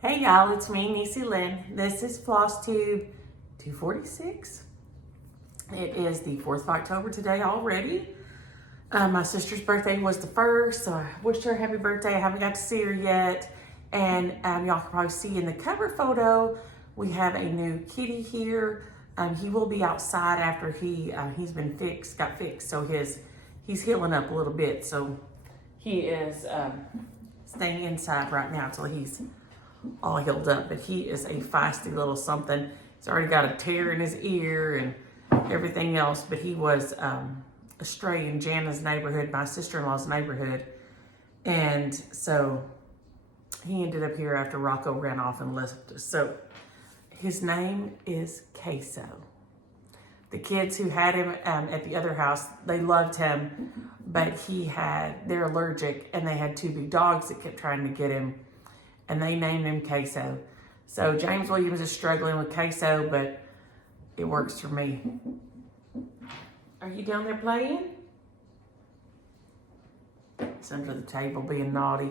Hey y'all, it's me, Niecy Lynn. This is Flosstube 246. It is the 4th of October today already. My sister's birthday was the 1st, so I wished her a happy birthday. I haven't got to see her yet. And y'all can probably see in the cover photo, we have a new kitty here. He will be outside after he's been got fixed, so he's healing up a little bit. So he is staying inside right now until he's all healed up, but he is a feisty little something. He's already got a tear in his ear and everything else, but he was a stray in Jana's neighborhood, my sister-in-law's neighborhood, and so he ended up here after Rocco ran off and left us. So his name is Queso. The kids who had him at the other house, they loved him, but they're allergic, and they had 2 big dogs that kept trying to get him, and they named him Queso. So James Williams is struggling with Queso, but it works for me. Are you down there playing? It's under the table being naughty.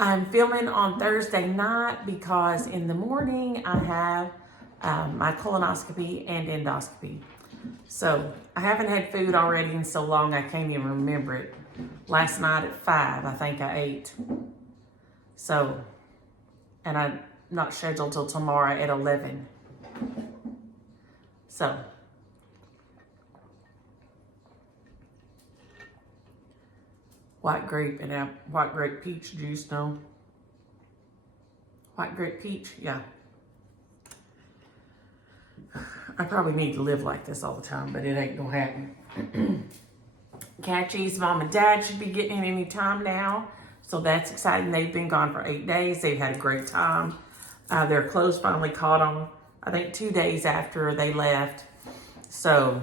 I'm filming on Thursday night because in the morning I have my colonoscopy and endoscopy. So I haven't had food already in so long I can't even remember it. Last night at 5, I think I ate. So, and I'm not scheduled till tomorrow at 11. So, white grape and white grape peach juice, no? White grape peach, yeah. I probably need to live like this all the time, but it ain't gonna happen. Catchy's mom and dad should be getting in any time now. So that's exciting. They've been gone for 8 days. They've had a great time. Their clothes finally caught them, I think 2 days after they left. So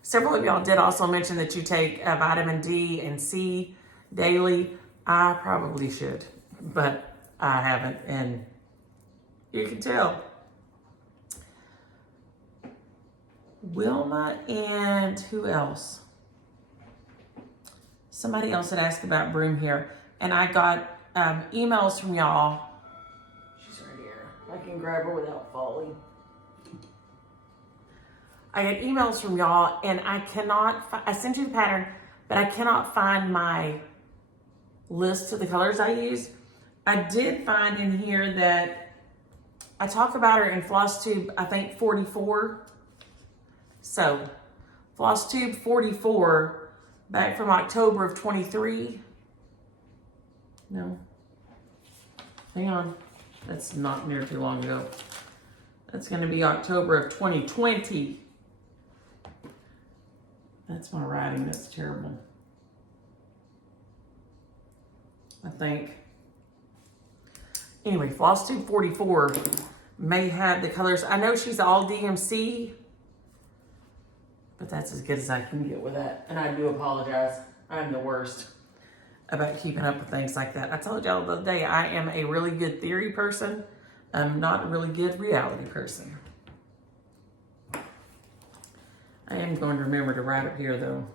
several of y'all did also mention that you take vitamin D and C daily. I probably should, but I haven't, and you can tell. Wilma and who else? Somebody else had asked about Broom here, and I got emails from y'all. She's right here. I can grab her without falling. I got emails from y'all, and I sent you the pattern, but I cannot find my list of the colors I use. I did find in here that I talk about her in Flosstube, I think 44. So, Flosstube 44, back from October of 23. No. Hang on. That's not near too long ago. That's going to be October of 2020. That's my writing. That's terrible. I think. Anyway, Flosstube 44 may have the colors. I know she's all DMC, but that's as good as I can get with that. And I do apologize. I'm the worst about keeping up with things like that. I told y'all the other day, I am a really good theory person. I'm not a really good reality person. I am going to remember to write up here though.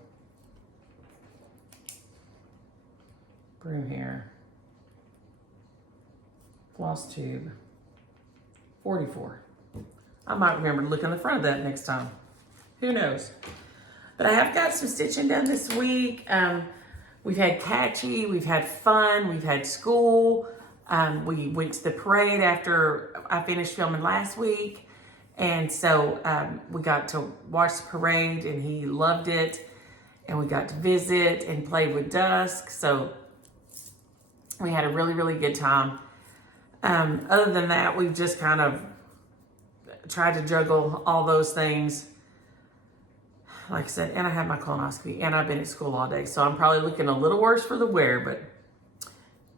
Broom hair. Flosstube 44. I might remember to look on the front of that next time. Who knows? But I have got some stitching done this week. We've had catchy, we've had fun, we've had school. We went to the parade after I finished filming last week. And so we got to watch the parade and he loved it. And we got to visit and play with Dusk. So we had a really, really good time. Other than that, we've just kind of tried to juggle all those things. Like I said, and I have my colonoscopy, and I've been at school all day. So I'm probably looking a little worse for the wear, but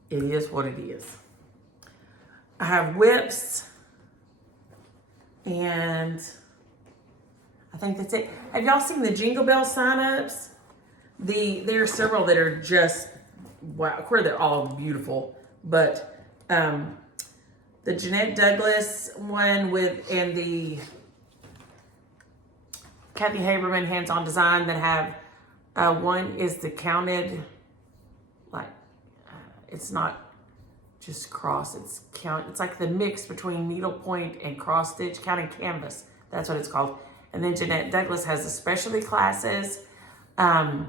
it is what it is. I have whips, and I think that's it. Have y'all seen the Jingle Bell sign-ups? There are several that are just, wow, of course they're all beautiful, but the Jeanette Douglas one and the Kathy Haberman hands-on design that have, one is the counted, like, it's not just cross. It's like the mix between needlepoint and cross stitch, counting canvas. That's what it's called. And then Jeanette Douglas has the specialty classes. So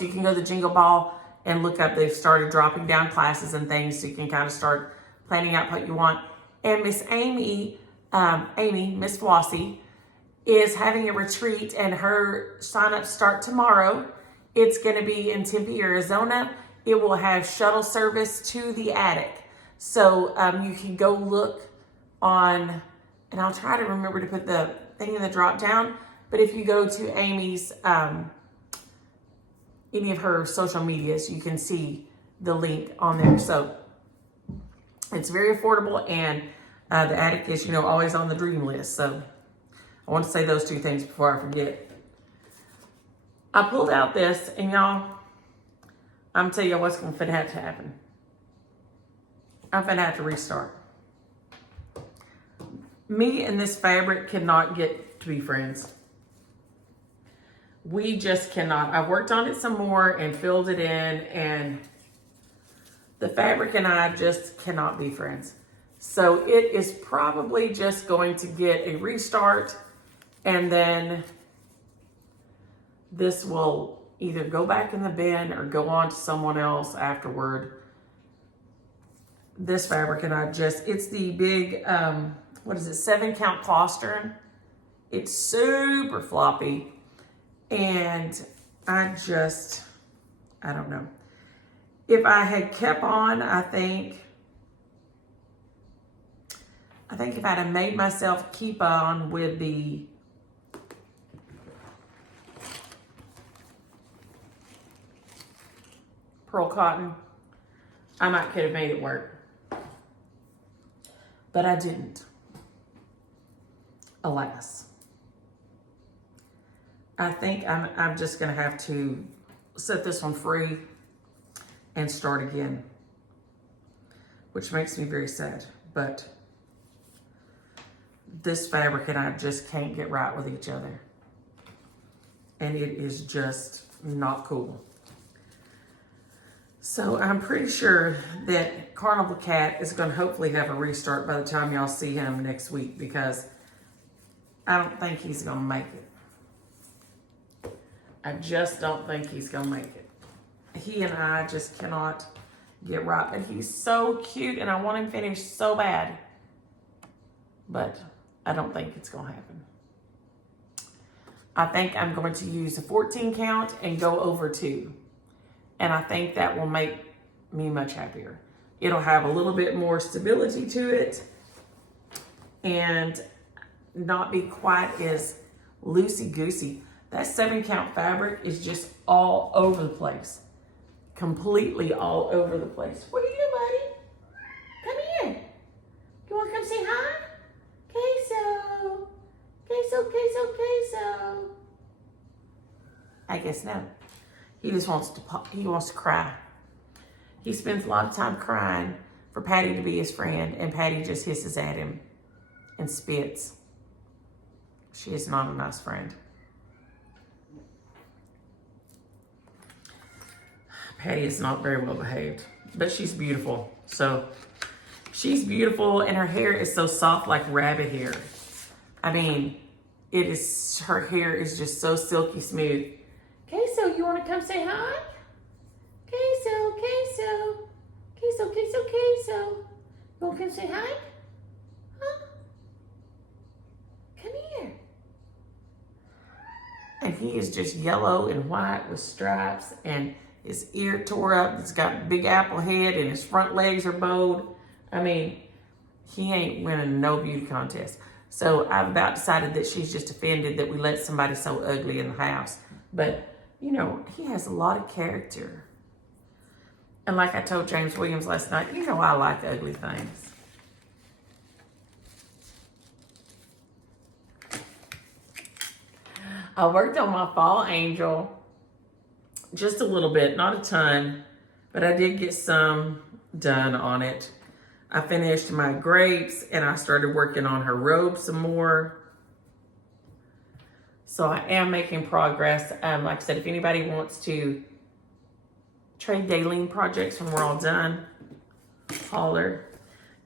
you can go to the Jingle Ball and look up, they've started dropping down classes and things, so you can kind of start planning out what you want. And Miss Miss Flossie, is having a retreat, and her sign-ups start tomorrow. It's going to be in Tempe, Arizona. It will have shuttle service to the attic. So you can go look on, and I'll try to remember to put the thing in the drop down, but if you go to Amy's, any of her social medias, you can see the link on there. So it's very affordable, and the attic is, always on the dream list. So I want to say those two things before I forget. I pulled out this, and y'all, I'm telling you what's going to have to happen. I'm going to have to restart. Me and this fabric cannot get to be friends. We just cannot. I've worked on it some more and filled it in, and the fabric and I just cannot be friends. So it is probably just going to get a restart, and then this will either go back in the bin or go on to someone else afterward. This fabric and I it's the big, 7-count Clostern. It's super floppy, and I don't know. If I had kept on, I think if I'd have made myself keep on with the pearl cotton, I might could have made it work. But I didn't. Alas. I think I'm just gonna have to set this one free and start again, which makes me very sad. But this fabric and I just can't get right with each other, and it is just not cool. So I'm pretty sure that Carnival Cat is going to hopefully have a restart by the time y'all see him next week, because I don't think he's going to make it. I just don't think he's going to make it. He and I just cannot get right. But he's so cute, and I want him finished so bad. But I don't think it's going to happen. I think I'm going to use a 14 count and go over 2. And I think that will make me much happier. It'll have a little bit more stability to it and not be quite as loosey-goosey. That 7-count fabric is just all over the place. Completely all over the place. What are you doing, buddy? Come here. You want to come say hi? Queso. Queso, queso, queso. I guess no. He just wants to cry. He spends a lot of time crying for Patty to be his friend, and Patty just hisses at him and spits. She is not a nice friend. Patty is not very well behaved, but she's beautiful. So she's beautiful, and her hair is so soft like rabbit hair. I mean, her hair is just so silky smooth. Queso, you want to come say hi? Queso, queso, queso, queso, queso. You want to come say hi? Huh? Come here. And he is just yellow and white with stripes, and his ear tore up. He's got a big apple head, and his front legs are bowed. I mean, he ain't winning no beauty contest. So I've about decided that she's just offended that we let somebody so ugly in the house. But he has a lot of character. And like I told James Williams last night, I like ugly things. I worked on my fall angel just a little bit, not a ton, but I did get some done on it. I finished my grapes, and I started working on her robe some more. So I am making progress. Like I said, if anybody wants to trade Daleen projects when we're all done, hauler.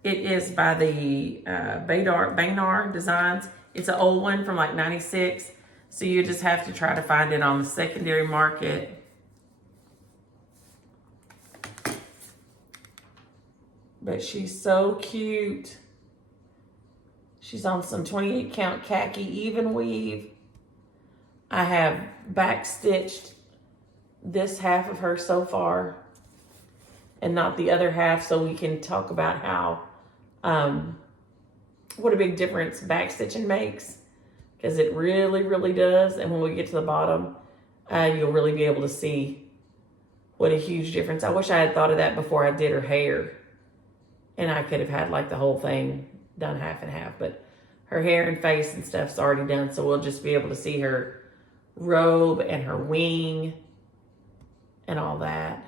It is by the Badar Designs. It's an old one from like 96. So you just have to try to find it on the secondary market. But she's so cute. She's on some 28 count khaki even weave. I have back stitched this half of her so far and not the other half, so we can talk about how, what a big difference back stitching makes, because it really, really does. And when we get to the bottom, you'll really be able to see what a huge difference. I wish I had thought of that before I did her hair. And I could have had like the whole thing done half and half, but her hair and face and stuff's already done. So we'll just be able to see her robe and her wing and all that.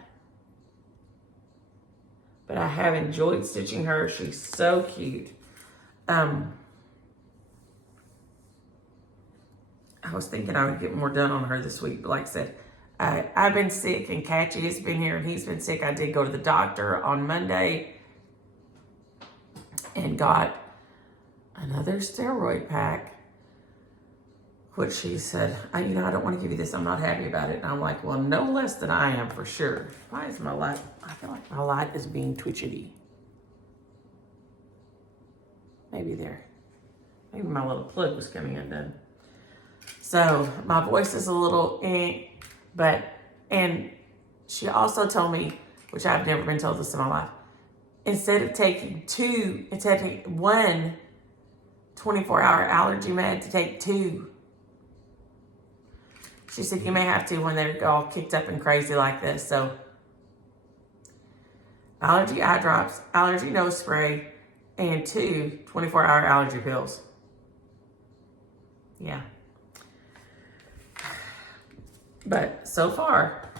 But I have enjoyed stitching her. She's so cute. I was thinking I would get more done on her this week, but like I said, I've been sick and Catchy has been here and he's been sick. I did go to the doctor on Monday and got another steroid pack, which she said, I don't want to give you this. I'm not happy about it. And I'm like, well, no less than I am for sure. Why is my light? I feel like my light is being twitchy. Maybe there. Maybe my little plug was coming undone. So my voice is a little and she also told me, which I've never been told this in my life, instead of taking one 24-hour allergy med, to take two. She said you may have to when they're all kicked up and crazy like this. So allergy eye drops, allergy nose spray, and 2 24-hour allergy pills. Yeah. But so far,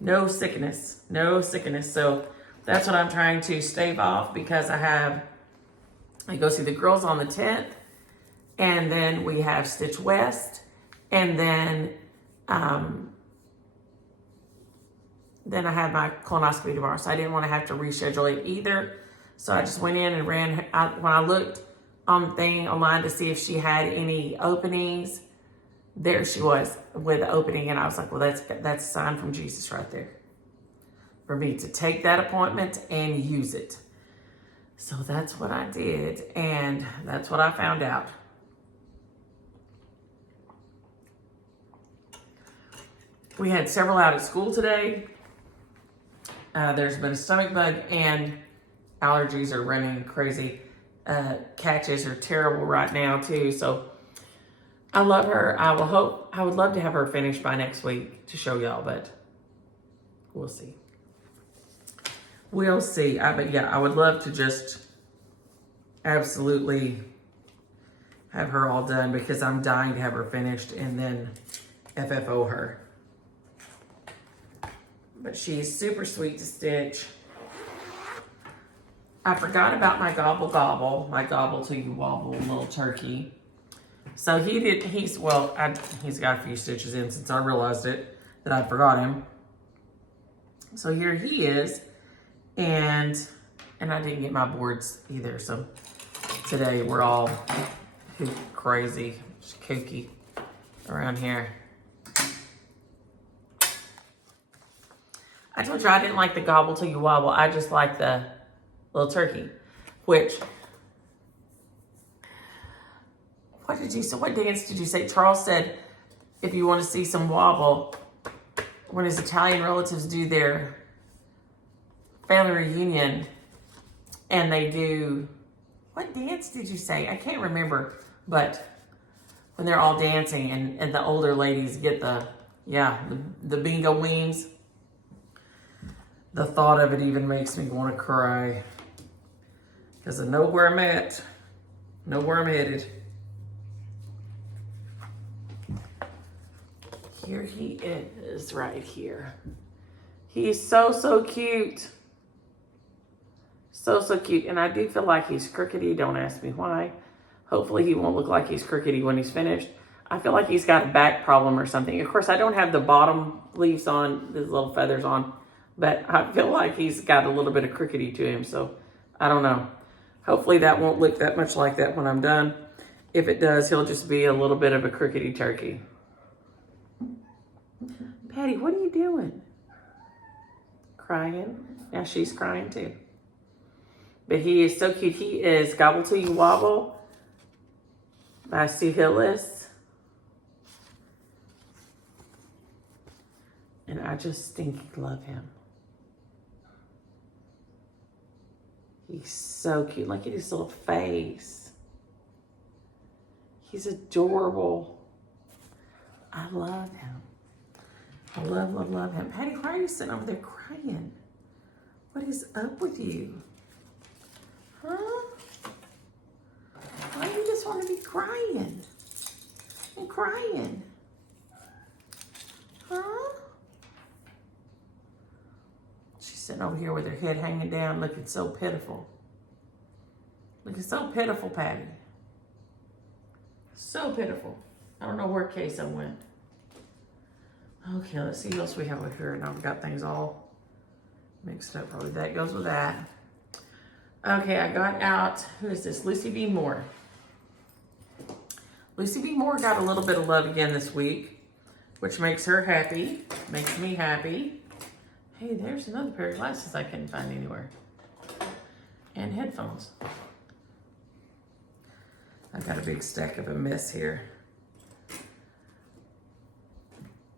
no sickness. So that's what I'm trying to stave off, because I go see the girls on the 10th, and then we have Stitch West, and then I have my colonoscopy tomorrow, so I didn't want to have to reschedule it either. So I just went in and when I looked on the thing online to see if she had any openings, there she was with the opening, and I was like, well, that's a sign from Jesus right there for me to take that appointment and use it. So that's what I did, and that's what I found out. We had several out at school today. There's been a stomach bug, and allergies are running crazy. Catches are terrible right now too, so I love her. I would love to have her finished by next week to show y'all, but we'll see. We'll see. I would love to just absolutely have her all done, because I'm dying to have her finished and then FFO her. But she's super sweet to stitch. I forgot about my Gobble, my Gobble till you wobble little turkey. So he's got a few stitches in since I realized it, that I forgot him. So here he is, and I didn't get my boards either. So today we're all crazy, kooky around here. I told you I didn't like the Gobble till you wobble. I just like the little turkey, which, what dance did you say? Charles said, if you want to see some wobble, when his Italian relatives do their family reunion, and they do, what dance did you say? I can't remember, but when they're all dancing and the older ladies get the bingo wings, the thought of it even makes me want to cry, because I know where I'm at, know where I'm headed. Here he is, right here. He's so cute. So cute. And I do feel like he's crookedy. Don't ask me why. Hopefully he won't look like he's crookedy when he's finished. I feel like he's got a back problem or something. Of course, I don't have the bottom leaves on, these little feathers on, But I feel like he's got a little bit of crookedy to him, so I don't know. Hopefully that won't look that much like that when I'm done. If it does, he'll just be a little bit of a crookedy turkey. Patty, what are you doing? Crying? Now she's crying too. But he is so cute. He is Gobble Till You Wobble by Sue Hillis. And I just stinking love him. He's so cute. Look at his little face. He's adorable. I love him. I love, love, love him. Patty, why are you sitting over there crying? What is up with you? Huh? Why do you just want to be crying? And crying? Huh? She's sitting over here with her head hanging down, looking so pitiful. Looking so pitiful, Patty. So pitiful. I don't know where Queso went. Okay, let's see what else we have over here. Now we've got things all mixed up. Probably that goes with that. Okay, I got out, who is this? Lucy B. Moore. Lucy B. Moore got a little bit of love again this week, which makes her happy, makes me happy. Hey, there's another pair of glasses I couldn't find anywhere. And headphones. I've got a big stack of a mess here.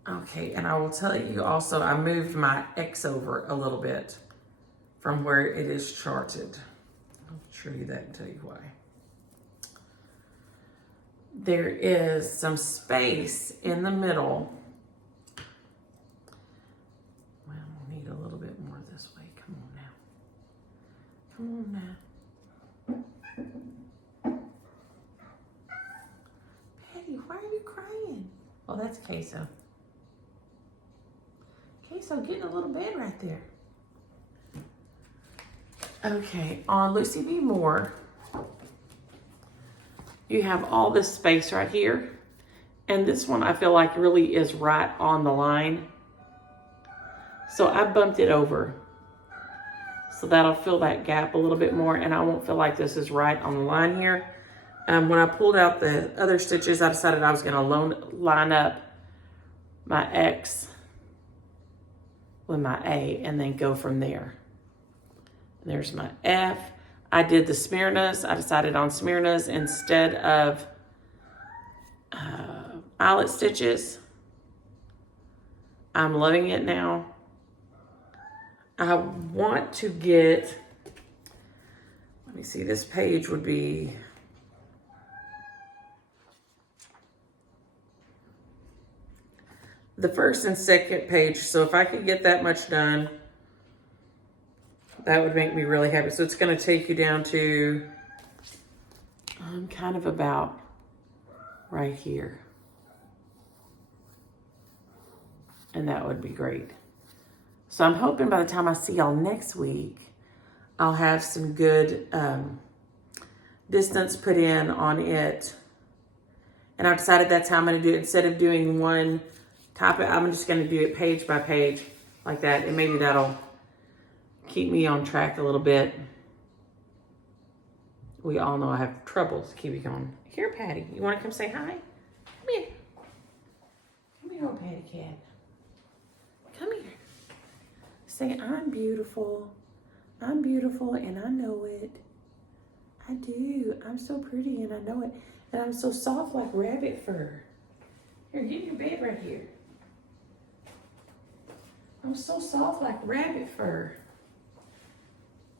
Okay, and I will tell you also, I moved my X over a little bit from where it is charted. I'll show you that and tell you why. There is some space in the middle. Well, we'll need a little bit more this way. Come on now. Come on now. Patty, why are you crying? Oh, that's Queso. Queso getting a little bed right there. Okay, on Lucy B. Moore, you have all this space right here. And this one I feel like really is right on the line. So I bumped it over. So that'll fill that gap a little bit more, and I won't feel like this is right on the line here. When I pulled out the other stitches, I decided I was gonna line up my X with my A and then go from there. There's my F. I did the Smyrnas. I decided on Smyrnas instead of eyelet stitches. I'm loving it now. I want to get, let me see, this page would be, the first and second page. So if I could get that much done, that would make me really happy. So it's going to take you down to kind of about right here. And that would be great. So I'm hoping by the time I see y'all next week, I'll have some good distance put in on it. And I've decided that's how I'm going to do it. Instead of doing one topic, I'm just going to do it page by page like that. And maybe that'll keep me on track a little bit. We all know I have troubles keeping going. Here, Patty, you want to come say hi? Come here. Come here, old Patty cat. Come here. Say, I'm beautiful. I'm beautiful and I know it. I do. I'm so pretty and I know it. And I'm so soft like rabbit fur. Here, get in your bed right here. I'm so soft like rabbit fur.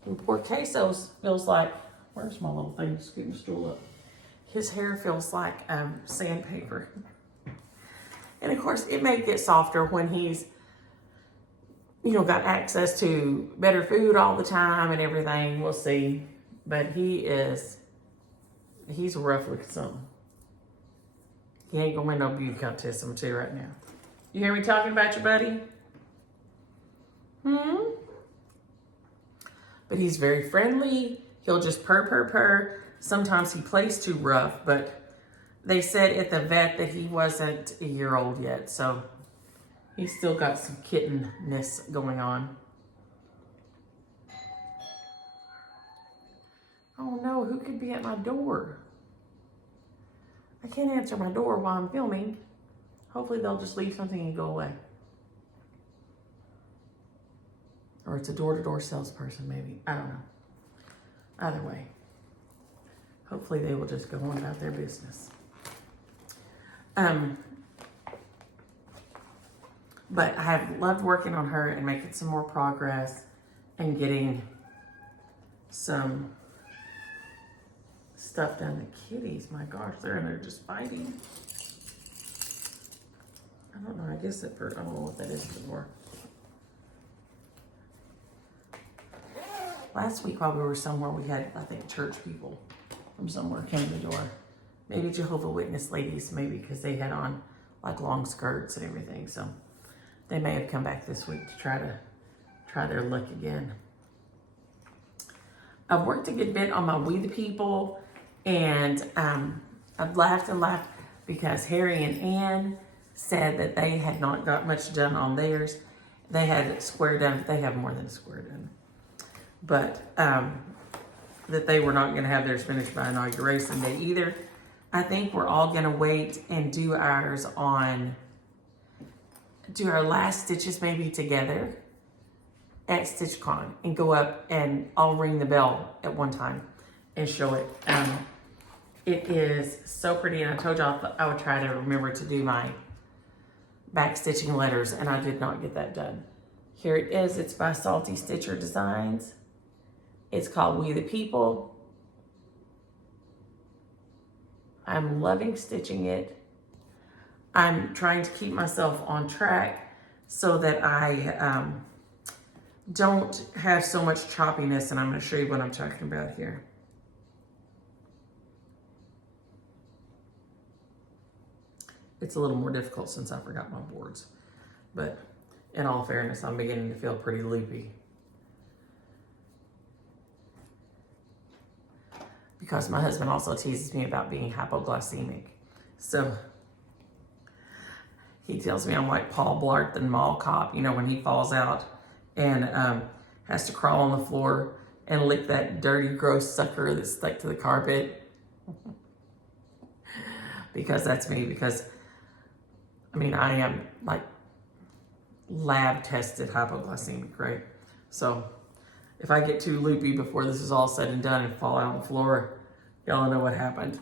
And poor Queso feels like, where's my little thing to scoot my stool up? His hair feels like sandpaper. And of course, it may get softer when he's, you know, got access to better food all the time and everything. We'll see. But he's rough looking something. He ain't gonna win no beauty contest, I'm gonna tell you right now. You hear me talking about your buddy? But he's very friendly. He'll just purr, purr, purr. Sometimes he plays too rough, but they said at the vet that he wasn't a year old yet, so he's still got some kittenness going on. Oh no, who could be at my door? I can't answer my door while I'm filming. Hopefully they'll just leave something and go away. Or it's a door-to-door salesperson, maybe. I don't know. Either way. Hopefully they will just go on about their business. But I have loved working on her and making some more progress and getting some stuff done. The kitties, my gosh, they're in there just fighting. I don't know, I guess I don't know what that is for. Last week while we were somewhere, we had, I think, church people from somewhere came to the door. Maybe Jehovah's Witness ladies, maybe because they had on like long skirts and everything. So they may have come back this week to try their luck again. I've worked a good bit on my We the People, and I've laughed and laughed because Harry and Ann said that they had not got much done on theirs. They had it square done, but they have more than square done. But that they were not going to have theirs finished by inauguration day either. I think we're all going to wait and do our last stitches maybe together at StitchCon and go up and I'll ring the bell at one time and show it. It is so pretty, and I told y'all I would try to remember to do my back stitching letters, and I did not get that done. Here it is. It's by Salty Stitcher Designs. It's called We the People. I'm loving stitching it. I'm trying to keep myself on track so that I don't have so much choppiness, and I'm going to show you what I'm talking about here. It's a little more difficult since I forgot my boards, but in all fairness, I'm beginning to feel pretty loopy. Because my husband also teases me about being hypoglycemic. So he tells me I'm like Paul Blart, the mall cop, you know, when he falls out and has to crawl on the floor and lick that dirty, gross sucker that's stuck to the carpet. Because that's me, because I mean, I am like lab tested hypoglycemic, right? So if I get too loopy before this is all said and done and fall out on the floor, y'all know what happened.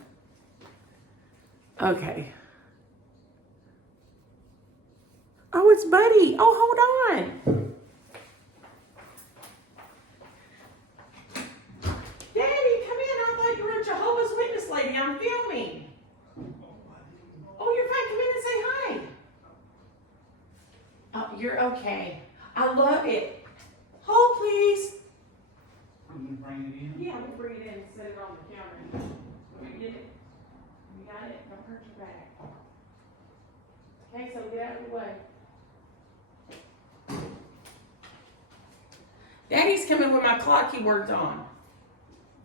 Okay. Oh, it's Buddy. Oh, hold on. Daddy, come in. I thought you were a Jehovah's Witness lady. I'm filming. Oh, you're fine. Come in and say hi. Oh, you're okay. I love it. Hold, please. I'm gonna bring it in. Yeah, we'll bring it in and set it on the counter. Let me get it. You got it? Don't hurt your back. Okay, so get out of the way. Daddy's coming with my clock he worked on.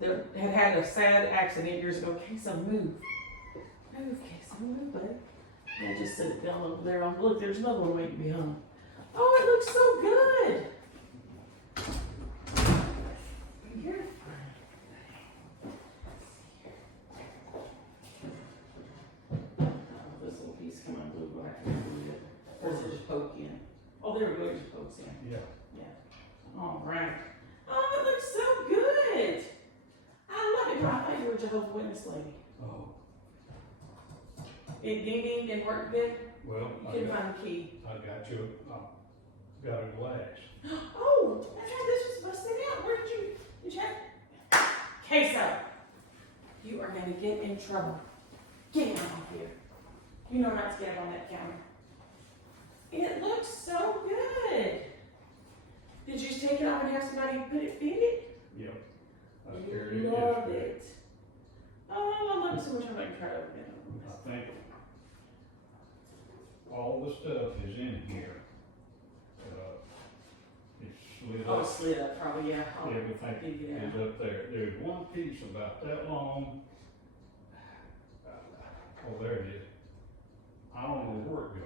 That had a sad accident years ago. Queso, move. Move, Queso, move, bud. I just set it down over there. Look, there's another one waiting to be hung. Oh, it looks so good. Here. This little piece come unglued back. Or does it just poke in? Oh, there we go. It just pokes in. Yeah. Yeah. All right. Oh, it looks so good. I love it. I thought you were a Jehovah's Witness lady. Oh. It didn't work good. Well, You couldn't find the key. I got you. Got a glass. Oh, that's right. This was busted out. Where did you have? Queso. You are going to get in trouble. Get out of here. You know not to get up on that counter. It looks so good. Did you just take it off and have somebody put it fit it? Yep. I You carried it love yesterday. it. Oh, I love it so much. I'm going to try it again. I think all the stuff is in here. It's slid Oh, up. slid up, probably, yeah. Oh, Everything yeah. is up there. There's one piece about that long. Oh, there it is. I don't know where it goes.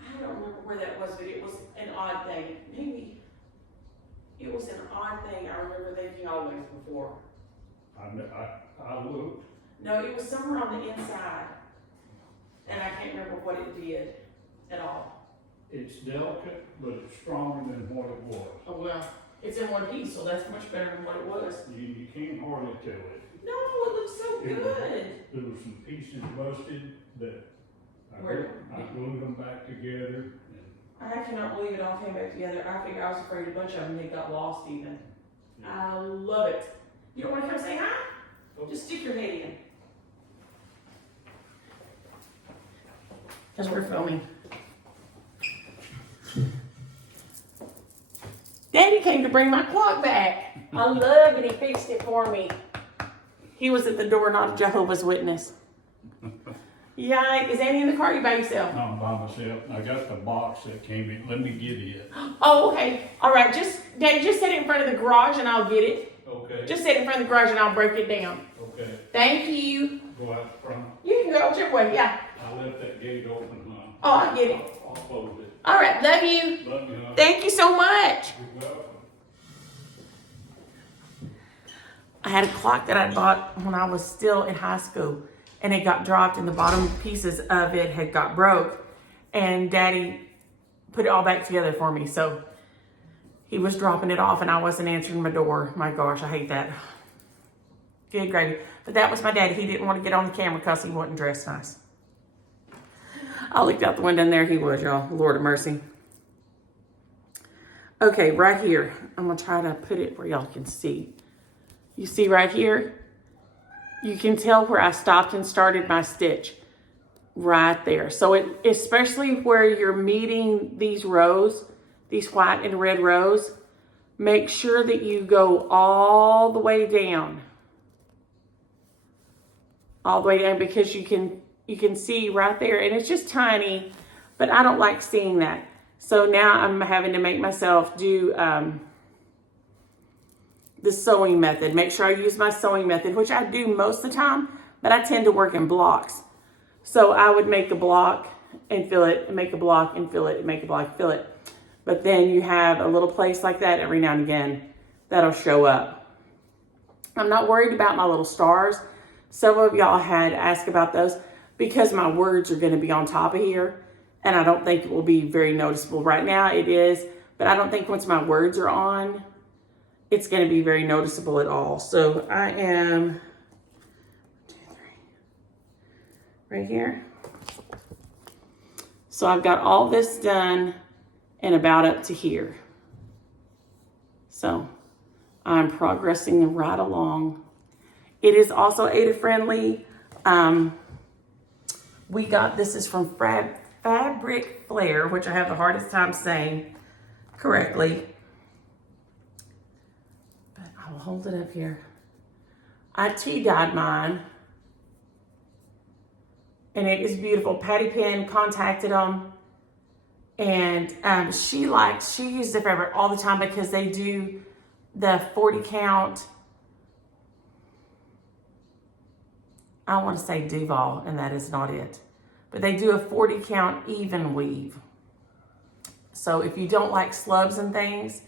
I don't remember where that was, but it was an odd thing. Maybe it was an odd thing I remember thinking always before. I looked. No, it was somewhere on the inside. And I can't remember what it did at all. It's delicate, but it's stronger than what it was. Oh, well, it's in one piece, so that's much better than what it was. You can't hardly tell it. No, it looks so It good. There were some pieces busted that I Where? glued them back together. I cannot believe it all came back together. I figured I was afraid a bunch of them had got lost even. I love it. You don't want to come say hi? Just stick your head in. Because we're filming. Daddy came to bring my clock back. I love it. He fixed it for me. He was at the door, not a Jehovah's Witness. Yeah, is Annie in the car? You by yourself? I'm by myself. I got the box that came in. Let me get it. Oh, okay. All right. Daddy, just set it in front of the garage and I'll get it. Okay. Just sit in front of the garage and I'll break it down. Okay. Thank you. Go out front. You can go whichever way, yeah. I left that gate open, huh? Oh, I get it. I'll close it. All right, love you. Love you, huh? Thank you so much. You're welcome. I had a clock that I bought when I was still in high school and it got dropped and the bottom pieces of it had got broke and Daddy put it all back together for me. So he was dropping it off and I wasn't answering my door. My gosh, I hate that. Good gravy. But that was my daddy. He didn't want to get on the camera because he wasn't dressed nice. I looked out the window and there he was, y'all. Lord of mercy. Okay, right here. I'm going to try to put it where y'all can see. You see right here? You can tell where I stopped and started my stitch. Right there. So especially where you're meeting these rows, these white and red rows, make sure that you go all the way down. All the way down because you can see right there and it's just tiny, but I don't like seeing that. So now I'm having to make myself do the sewing method. Make sure I use my sewing method, which I do most of the time, but I tend to work in blocks. So I would make a block and fill it, and make a block and fill it, and make a block and fill it. But then you have a little place like that every now and again that'll show up. I'm not worried about my little stars. Several of y'all had asked about those because my words are going to be on top of here. And I don't think it will be very noticeable. Right now it is, but I don't think once my words are on, it's going to be very noticeable at all. So I am 1, 2, 3, right here. So I've got all this done and about up to here. So I'm progressing right along. It is also Ada friendly. We got, this is from Fabric Flair, which I have the hardest time saying correctly. But I will hold it up here. I tea-dyed mine. And it is beautiful. Patty Penn contacted them. And she uses the fabric all the time because they do the 40 count. I want to say Duval, and that is not it. But they do a 40 count even weave. So if you don't like slubs and things,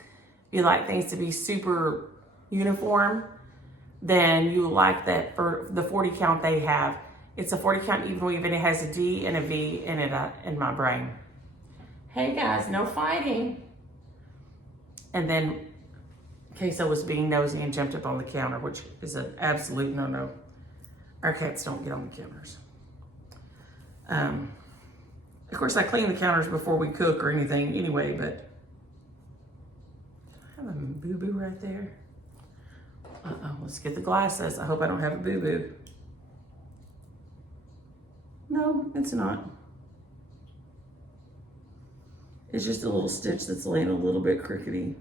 you like things to be super uniform, then you like that for the 40 count they have. It's a 40 count even weave and it has a D and a V in it in my brain. Hey guys, no fighting. And then Queso was being nosy and jumped up on the counter, which is an absolute no-no. Our cats don't get on the counters. Of course, I clean the counters before we cook or anything anyway, but I have a boo-boo right there. Uh-oh, let's get the glasses. I hope I don't have a boo-boo. No, it's not. It's just a little stitch that's laying a little bit crookedy.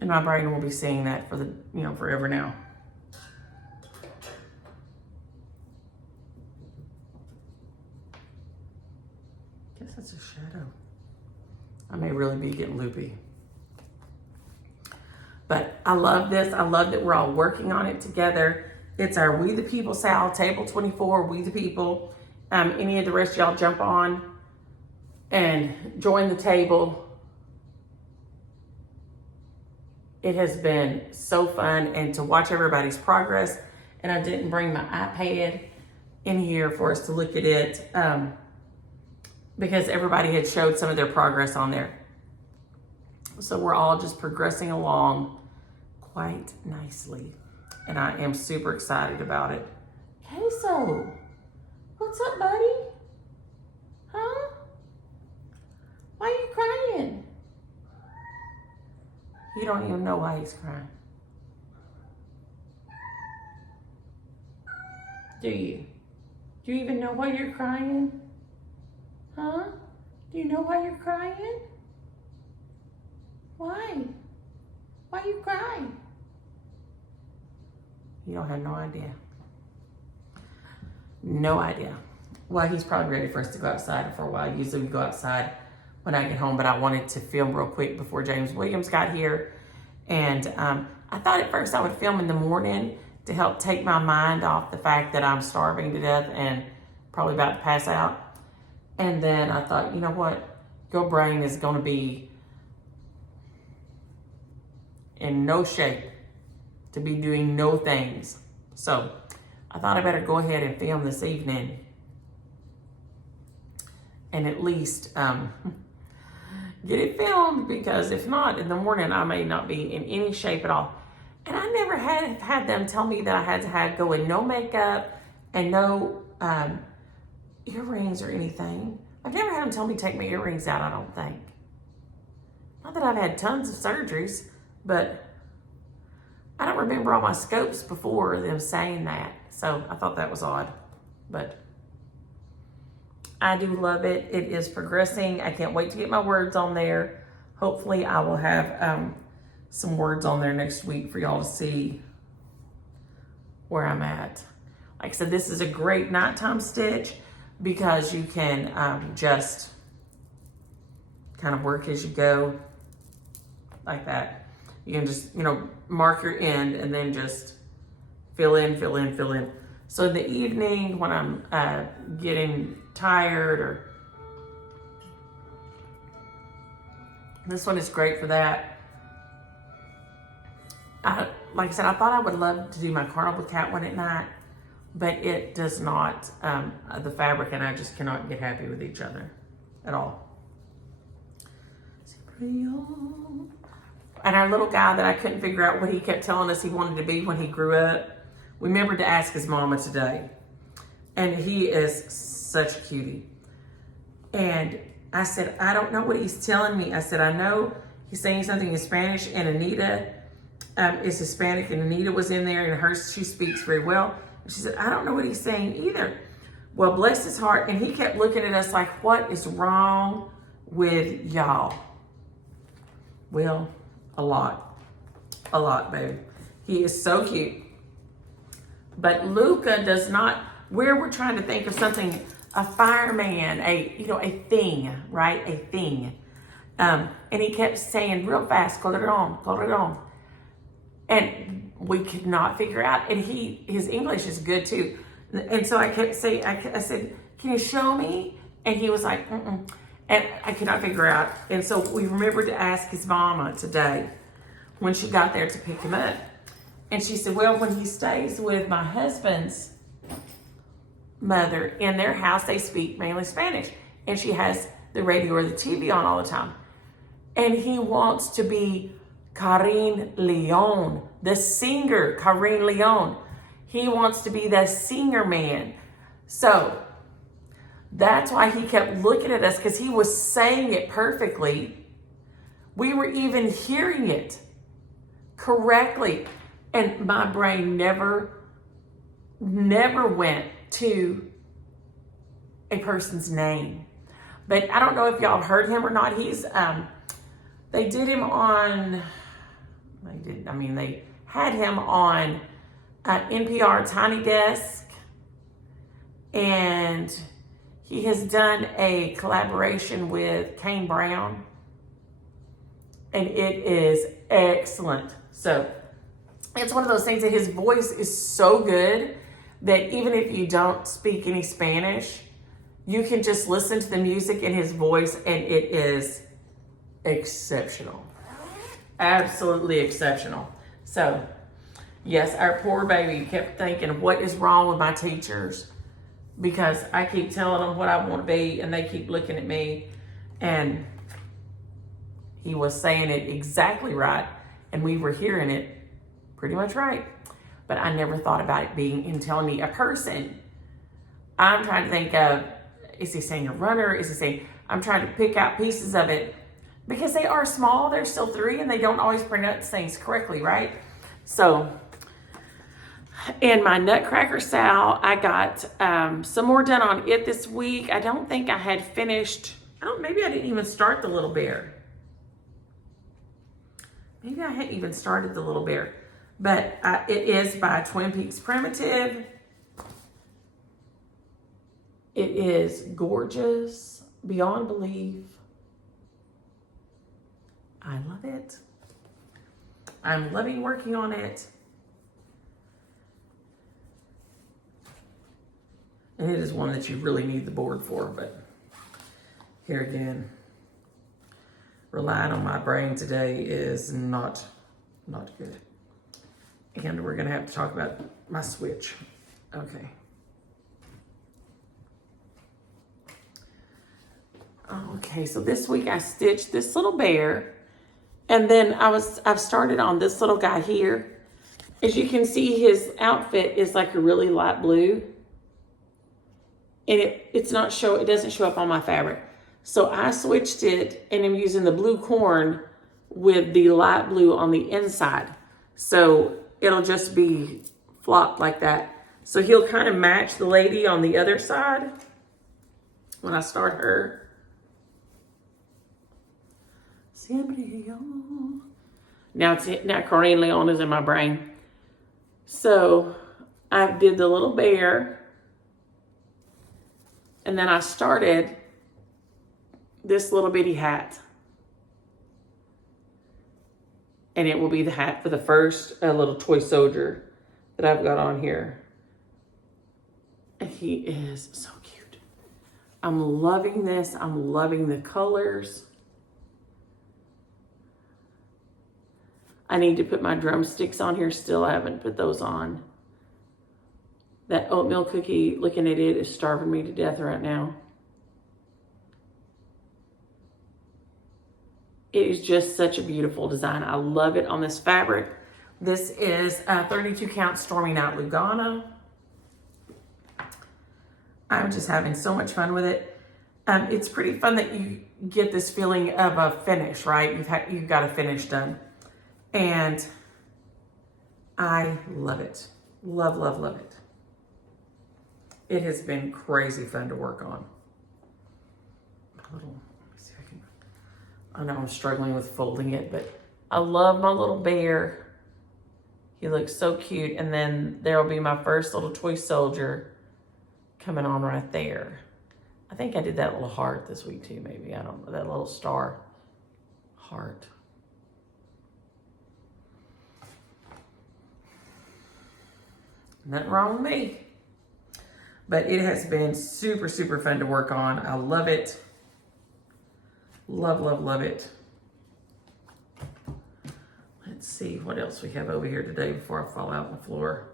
And my brain will be seeing that for forever now. Guess that's a shadow. I may really be getting loopy. But I love this. I love that we're all working on it together. It's our We the People sale, table 24, We the People. Any of the rest of y'all jump on and join the table. it has been so fun, and to watch everybody's progress. And I didn't bring my iPad in here for us to look at it because everybody had showed some of their progress on there. So we're all just progressing along quite nicely, and I am super excited about it. Queso, what's up, buddy? Huh? Why are you crying? You don't even know why he's crying. Do you? Do you even know why you're crying? Huh? Do you know why you're crying? Why? Why you crying? You don't have no idea. No idea. Well, he's probably ready for us to go outside for a while. Usually we go outside when I get home, but I wanted to film real quick before James Williams got here. And I thought at first I would film in the morning to help take my mind off the fact that I'm starving to death and probably about to pass out. And then I thought, you know what? Your brain is going to be in no shape to be doing no things. So I thought I better go ahead and film this evening and at least get it filmed, because if not, in the morning I may not be in any shape at all. And I never had them tell me that I had to go in no makeup and no earrings or anything. I've never had them tell me to take my earrings out, I don't think. Not that I've had tons of surgeries, but I don't remember all my scopes before them saying that. So I thought that was odd, but I do love it. It is progressing. I can't wait to get my words on there. Hopefully I will have some words on there next week for y'all to see where I'm at. Like I said, this is a great nighttime stitch because you can just kind of work as you go like that. You can just, mark your end and then just fill in, fill in, fill in. So in the evening when I'm getting tired, or this one is great for that. Like I said, I thought I would love to do my Carnival Cat one at night, but it does not, the fabric and I just cannot get happy with each other at all. And our little guy that I couldn't figure out what he kept telling us he wanted to be when he grew up, we remembered to ask his mama today. And he is such a cutie. And I said, I don't know what he's telling me. I said, I know he's saying something in Spanish, and Anita is Hispanic, and Anita was in there, and she speaks very well. And she said, I don't know what he's saying either. Well, bless his heart. And he kept looking at us like, what is wrong with y'all? Well, a lot, baby. He is so cute. But Luca does not, where we're trying to think of something, a fireman, a thing, right? A thing. And he kept saying real fast, Coleron, Coleron. And we could not figure out, and his English is good too. And so I kept saying, I said, can you show me? And he was like, mm-mm. And I could not figure out. And so we remembered to ask his mama today when she got there to pick him up. And she said, well, when he stays with my husband's mother in their house, they speak mainly Spanish. And she has the radio or the TV on all the time. And he wants to be Karin Leon, the singer, Karin Leon. He wants to be the singer man. So that's why he kept looking at us, because he was saying it perfectly. We were even hearing it correctly. And my brain never went to a person's name. But I don't know if y'all heard him or not. He's, they did him on, they had him on NPR Tiny Desk. And he has done a collaboration with Kane Brown. And it is excellent. So it's one of those things that his voice is so good that even if you don't speak any Spanish, you can just listen to the music in his voice and it is exceptional. Absolutely exceptional. So, yes, our poor baby kept thinking, what is wrong with my teachers? Because I keep telling them what I want to be, and they keep looking at me, and he was saying it exactly right, and we were hearing it pretty much right. But I never thought about it being him telling me a person. I'm trying to think of, is he saying a runner? Is he saying, I'm trying to pick out pieces of it, because they are small, they're still 3, and they don't always pronounce things correctly, right? So, in my Nutcracker Sal, I got some more done on it this week. I don't think I had finished, maybe I didn't even start the little bear. Maybe I hadn't even started the little bear. But it is by Twin Peaks Primitive. It is gorgeous, beyond belief. I love it. I'm loving working on it. And it is one that you really need the board for, but here again, relying on my brain today is not good. And we're gonna have to talk about my switch. Okay. Okay, so this week I stitched this little bear, and then I've started on this little guy here. As you can see, his outfit is like a really light blue. And it doesn't show up on my fabric. So I switched it, and I'm using the blue corn with the light blue on the inside. So it'll just be flopped like that. So he'll kind of match the lady on the other side when I start her. Now Corinne Leon is in my brain. So I did the little bear. And then I started this little bitty hat. And it will be the hat for the first little toy soldier that I've got on here. And he is so cute. I'm loving this. I'm loving the colors. I need to put my drumsticks on here still. I haven't put those on. That oatmeal cookie, looking at it, is starving me to death right now. It is just such a beautiful design. I love it on this fabric. This is a 32 count Stormy Night Lugana. I'm just having so much fun with it. It's pretty fun that you get this feeling of a finish, right? You've got a finish done. And I love it. Love, love, love it. It has been crazy fun to work on. Let me see if I know I'm struggling with folding it, but I love my little bear. He looks so cute. And then there will be my first little toy soldier coming on right there. I think I did that little heart this week too, maybe. I don't know, that little star heart. Nothing wrong with me. But it has been super, super fun to work on. I love it. Love, love, love it. Let's see what else we have over here today before I fall out on the floor.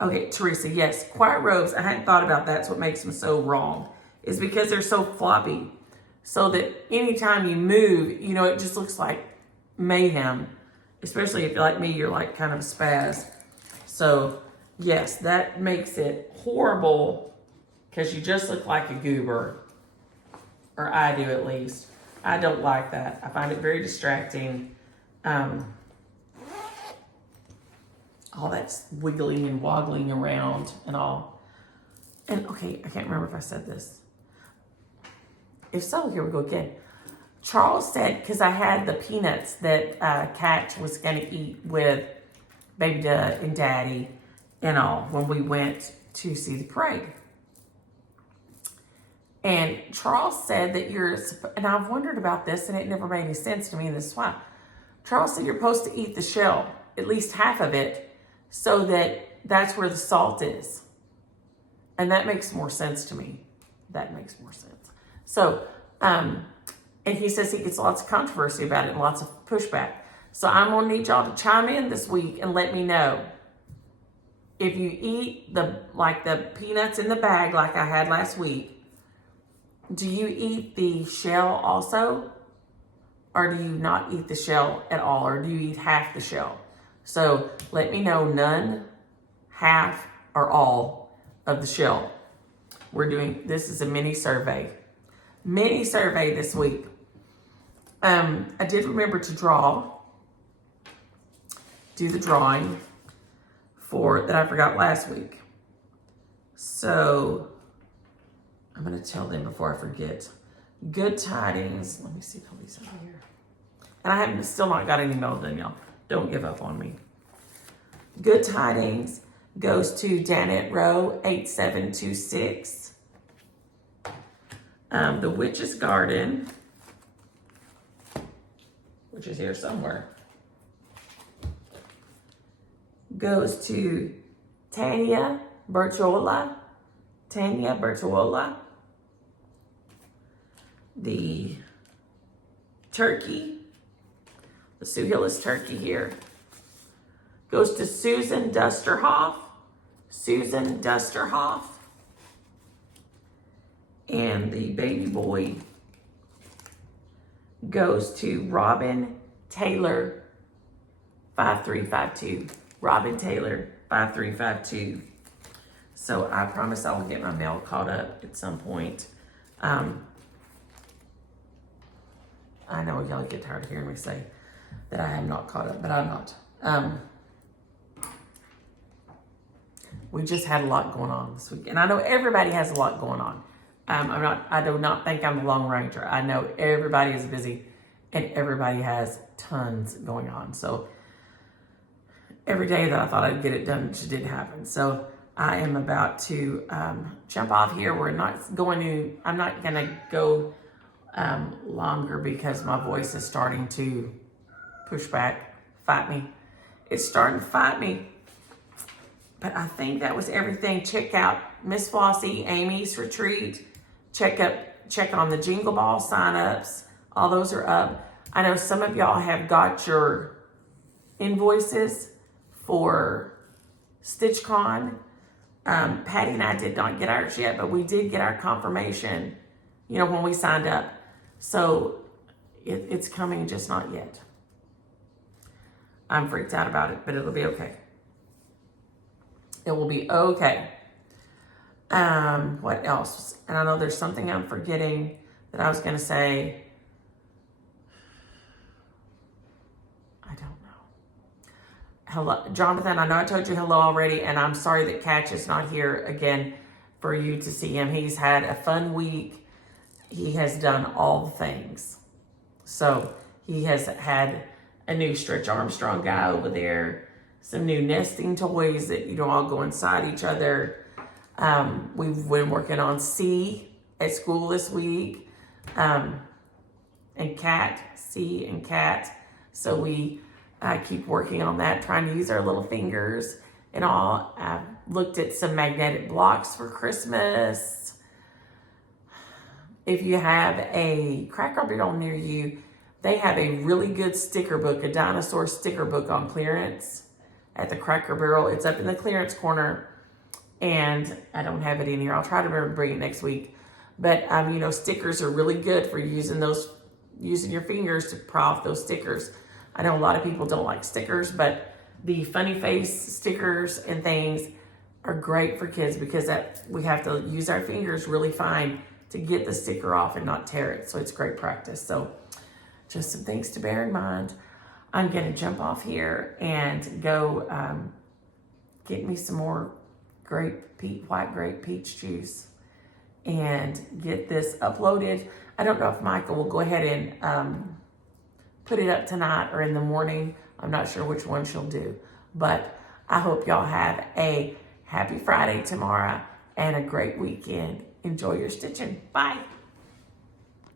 Okay, Teresa, yes, quiet robes. I hadn't thought about that's what makes them so wrong, is because they're so floppy. So that anytime you move, it just looks like mayhem. Especially if you're like me, you're like kind of a spaz. So yes, that makes it horrible because you just look like a goober. Or I do at least. I don't like that. I find it very distracting. All that's wiggling and woggling around and all. And okay, I can't remember if I said this. If so, here we go again. Charles said, because I had the peanuts that Kat was going to eat with Baby Duh and Daddy and all when we went to see the parade. And Charles said that and I've wondered about this and it never made any sense to me, and this is why. Charles said you're supposed to eat the shell, at least half of it, so that's where the salt is. And that makes more sense to me. That makes more sense. So, And he says he gets lots of controversy about it and lots of pushback. So I'm gonna need y'all to chime in this week and let me know if you eat the peanuts in the bag like I had last week. Do you eat the shell also? Or do you not eat the shell at all? Or do you eat half the shell? So let me know none, half, or all of the shell. This is a mini survey. Mini survey this week. I did remember to do the drawing that I forgot last week. So I'm gonna tell them before I forget. Good tidings. Let me see all these over here. And I haven't still not got any mail done, y'all. Don't give up on me. Good tidings goes to Janet Rowe 8726. The Witch's Garden, which is here somewhere, goes to Tanya Bertola. The turkey, the Sue Hillis turkey here, goes to Susan Dusterhoff. And the baby boy goes to Robin Taylor 5352. Robin Taylor 5352. So I promise I will get my mail caught up at some point. I know y'all get tired of hearing me say that I am not caught up, but I'm not. We just had a lot going on this week, and I know everybody has a lot going on. I do not think I'm the Lone Ranger. I know everybody is busy, and everybody has tons going on. So every day that I thought I'd get it done, it just didn't happen. So I am about to jump off here. I'm not gonna go longer because my voice is starting to push back, fight me. It's starting to fight me. But I think that was everything. Check out Miss Flossie, Amy's retreat. Check on the Jingle Ball signups. All those are up. I know some of y'all have got your invoices for StitchCon. Patty and I did not get ours yet, but we did get our confirmation, when we signed up. So it's coming, just not yet. I'm freaked out about it, but it'll be okay. It will be okay. What else? And I know there's something I'm forgetting that I was going to say. I don't know. Hello, Jonathan, I know I told you hello already, and I'm sorry that Catch is not here again for you to see him. He's had a fun week. He has done all the things. So he has had a new Stretch Armstrong guy over there, some new nesting toys that all go inside each other. We've been working on C at school this week, and C and Cat. So we keep working on that, trying to use our little fingers and all. I've looked at some magnetic blocks for Christmas. If you have a Cracker Barrel near you, they have a really good sticker book, a dinosaur sticker book on clearance at the Cracker Barrel. It's up in the clearance corner, and I don't have it in here. I'll try to remember to bring it next week. But stickers are really good for using your fingers to pry off those stickers. I know a lot of people don't like stickers, but the funny face stickers and things are great for kids because we have to use our fingers really fine to get the sticker off and not tear it. So it's great practice. So just some things to bear in mind. I'm gonna jump off here and go get me some more white grape peach juice and get this uploaded. I don't know if Michael will go ahead and put it up tonight or in the morning. I'm not sure which one she'll do, but I hope y'all have a happy Friday tomorrow and a great weekend. Enjoy your stitching. Bye.